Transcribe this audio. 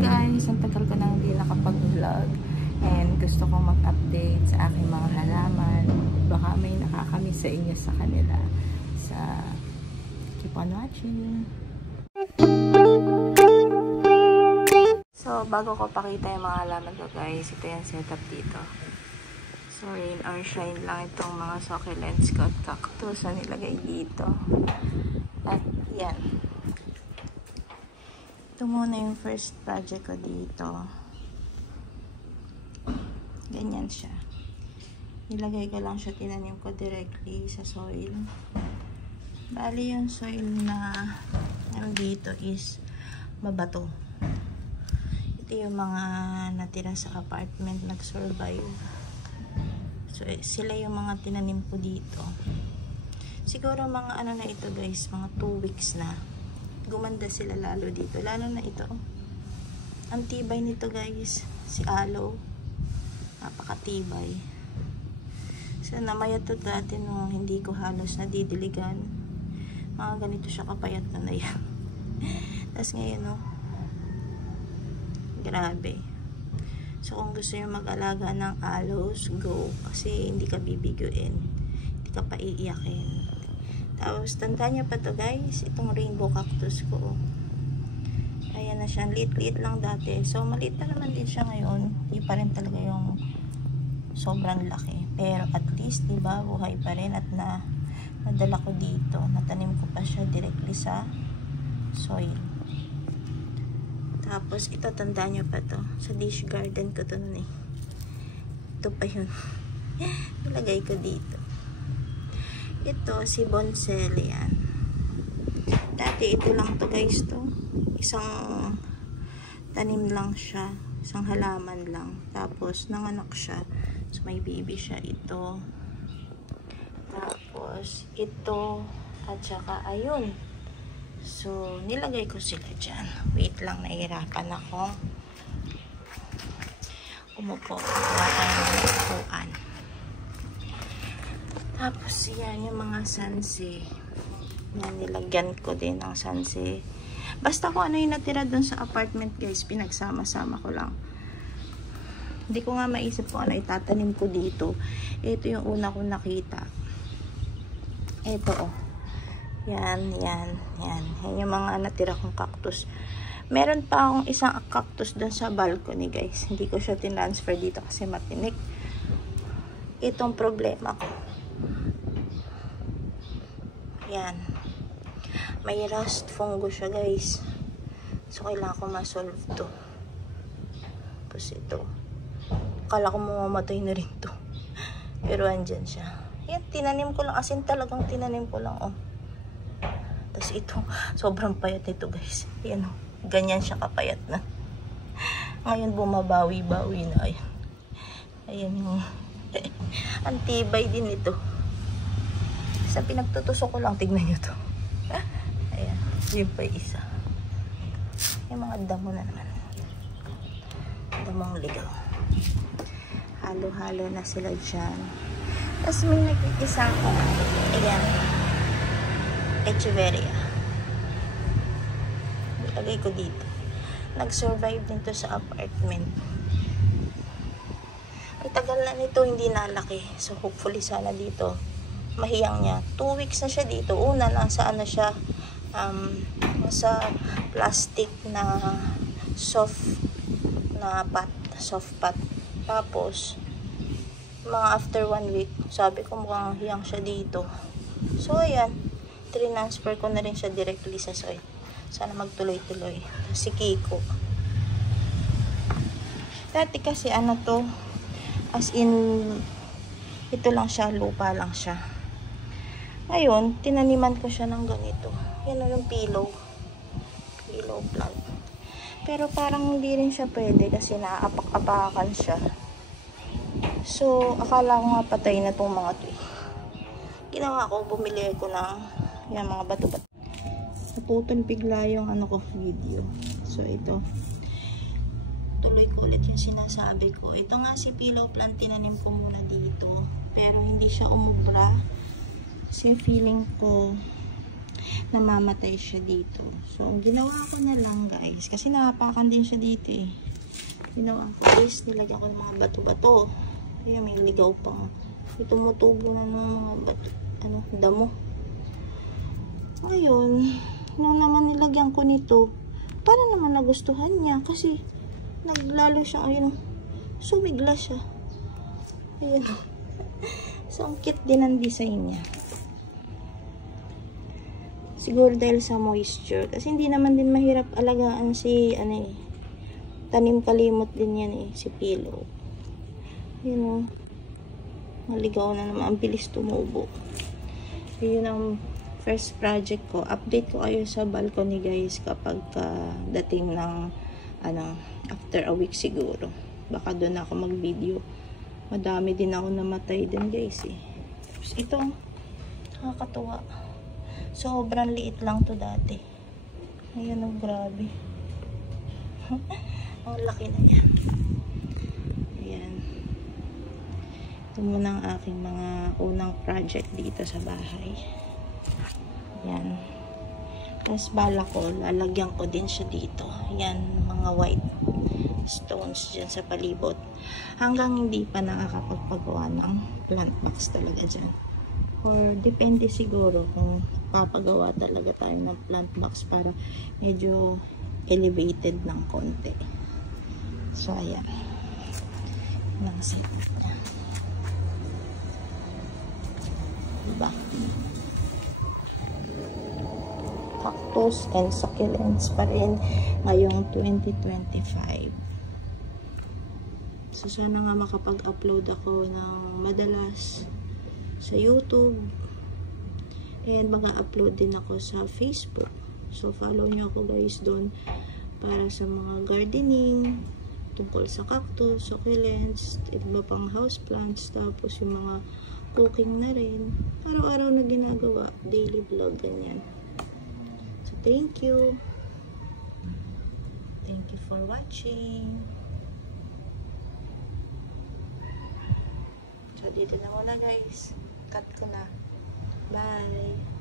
guys, ang tagal ko nang hindi nakapag-vlog and gusto kong mag-update sa aking mga halaman. Baka may nakakamiss sa inyo sa kanila. Keep on watching. So, bago ko pakita yung mga halaman ko guys, ito yung setup dito. So, rain or shine lang itong mga succulents ko at cactus na nilagay dito. At yan. Ito muna yung first project ko dito. Ganyan siya. Nilagay ko lang siya, tinanim ko directly sa soil. Bali yung soil na nandito is mabato. Ito yung mga natira sa apartment nag-survive. So sila yung mga tinanim ko dito. Siguro mga ano na ito guys, mga 2 weeks na. Gumanda sila lalo dito. Lalo na ito. Ang tibay nito guys. Si aloe. Napakatibay. So namayat to dati nung hindi ko halos nadidiligan. Mga ganito siya kapayat na yan. Tapos ngayon no. Grabe. So kung gusto nyo mag-alaga ng aloes, go. Kasi hindi ka bibiguin. Hindi ka paiiyakin. Tapos, tandaan nyo pa to guys, itong rainbow cactus ko. Ayan na siya, liit-liit lang dati. So, maliit na naman din siya ngayon. Hindi pa rin talaga yung sobrang laki. Pero at least, diba, buhay pa rin at nadala ko dito. Natanim ko pa siya directly sa soil. Tapos, ito, tandaan nyo pa to. Sa dish garden ko to nun eh. Ito pa yun. Nilagay ko dito. Ito, si bonsai yan. Dati ito lang to guys to. Isang tanim lang siya. Isang halaman lang. Tapos, nanganak siya. So, may baby siya ito. Tapos, ito. At saka, ayun. So, nilagay ko sila dyan. Wait lang, nahihirapan ako. Umupo. Gawa tayo ng upuan. Tapos, yan yung mga sansi. Yan, nilagyan ko din ng sansi. Basta kung ano yung natira dun sa apartment, guys, pinagsama-sama ko lang. Hindi ko nga maisip kung ano itatanim ko dito. Ito yung una kong nakita. Ito, oh. Yan, yan, yan. Yan yung mga natira kong cactus. Meron pa akong isang cactus dun sa balcony, guys. Hindi ko siya tinransfer dito kasi matinik. Itong problema ko. Yan. May rust fungus siya guys. So kailangan ko ma-solve to. Tapos ito. Akala ko mamamatay na rin to. Pero andyan siya. Yan, tinanim ko lang. As in talagang tinanim ko lang oh. Tapos ito. Sobrang payat nito guys. Yan oh. Ganyan siya kapayat na. Ngayon bumabawi-bawi na. Ayan. Ayan yung antibay din ito. Sa pinagtutusok ko lang, tignan nyo to. Ayan, yun pa isa. Yung mga damo na naman. Damong ligaw. Halo-halo na sila dyan. Tapos may nag-isa ko. Ayan. Echeveria. Ilagay ko dito. Nag-survive nito sa apartment. Ang tagal na nito, hindi nalaki. So, hopefully sana dito mahiyang niya. 2 weeks na siya dito. Una, nasa ano siya, nasa plastic na soft pot. Tapos, mga after 1 week, sabi ko mukhang hiyang siya dito. So, ayan. Transfer ko na rin siya directly sa soil. Sana magtuloy-tuloy. Si Kiko. Dati kasi ano to, as in, ito lang siya, lupa lang siya. Ngayon, tinaniman ko siya ng ganito. Yan yung pillow plant. Pero parang hindi rin siya pwede kasi naapak-apakan siya. So, akala ko nga patay na tong mga to. Ginawa ko, bumili ko ng yan, mga bato-bato. Naputol bigla yung ano ko video. So, ito. Tuloy ko ulit yung sinasabi ko. Ito nga si pillow plant, tinanim ko muna dito. Pero hindi siya umubra. Kasi feeling ko namamatay siya dito. So, ang ginawa ko na lang guys, kasi nakapakan din siya dito eh. Ginawa ko is, nilagyan ko ng mga bato-bato. Ayan, may ligaw pang. Tumutubo na ng mga bato, damo. Ngayon, nung naman nilagyan ko nito, para naman nagustuhan niya kasi naglalo siya, ayun, sumigla siya. Ayun. So, ang cute din ang design niya. Siguro dahil sa moisture. Kasi hindi naman din mahirap alagaan si, tanim kalimot din yan eh, si Pillow. Yun o. Maligaw na naman. Ang bilis tumubo. Yun ang first project ko. Update ko kayo sa balcony guys kapag dating ng, after a week siguro. Baka doon ako mag-video. Madami din ako namatay din guys eh. Tapos ito, nakakatuwa. Sobrang liit lang to dati. Ayan o, grabe. Ang laki na yan. Ayan. Ito muna ang aking mga unang project dito sa bahay. Ayan. Tapos bala ko, lalagyan ko din siya dito. Ayan, mga white stones dyan sa palibot. Hanggang hindi pa nakakapagpagawa ng plant box talaga dyan. Or depende siguro kung papagawa talaga tayo ng plant box para medyo elevated ng konti. So, ayan. Nang set na. Diba? Cactus and succulents pa rin ngayong 2025. So, sana nga makapag-upload ako ng madalas sa YouTube. And mag-upload din ako sa Facebook. So, follow nyo ako guys doon para sa mga gardening, tungkol sa cactus, succulents, iba pang houseplants, tapos yung mga cooking na rin. Araw-araw na ginagawa. Daily vlog, ganyan. So, thank you. Thank you for watching. So, dito na muna guys. Cut ko na. Bye!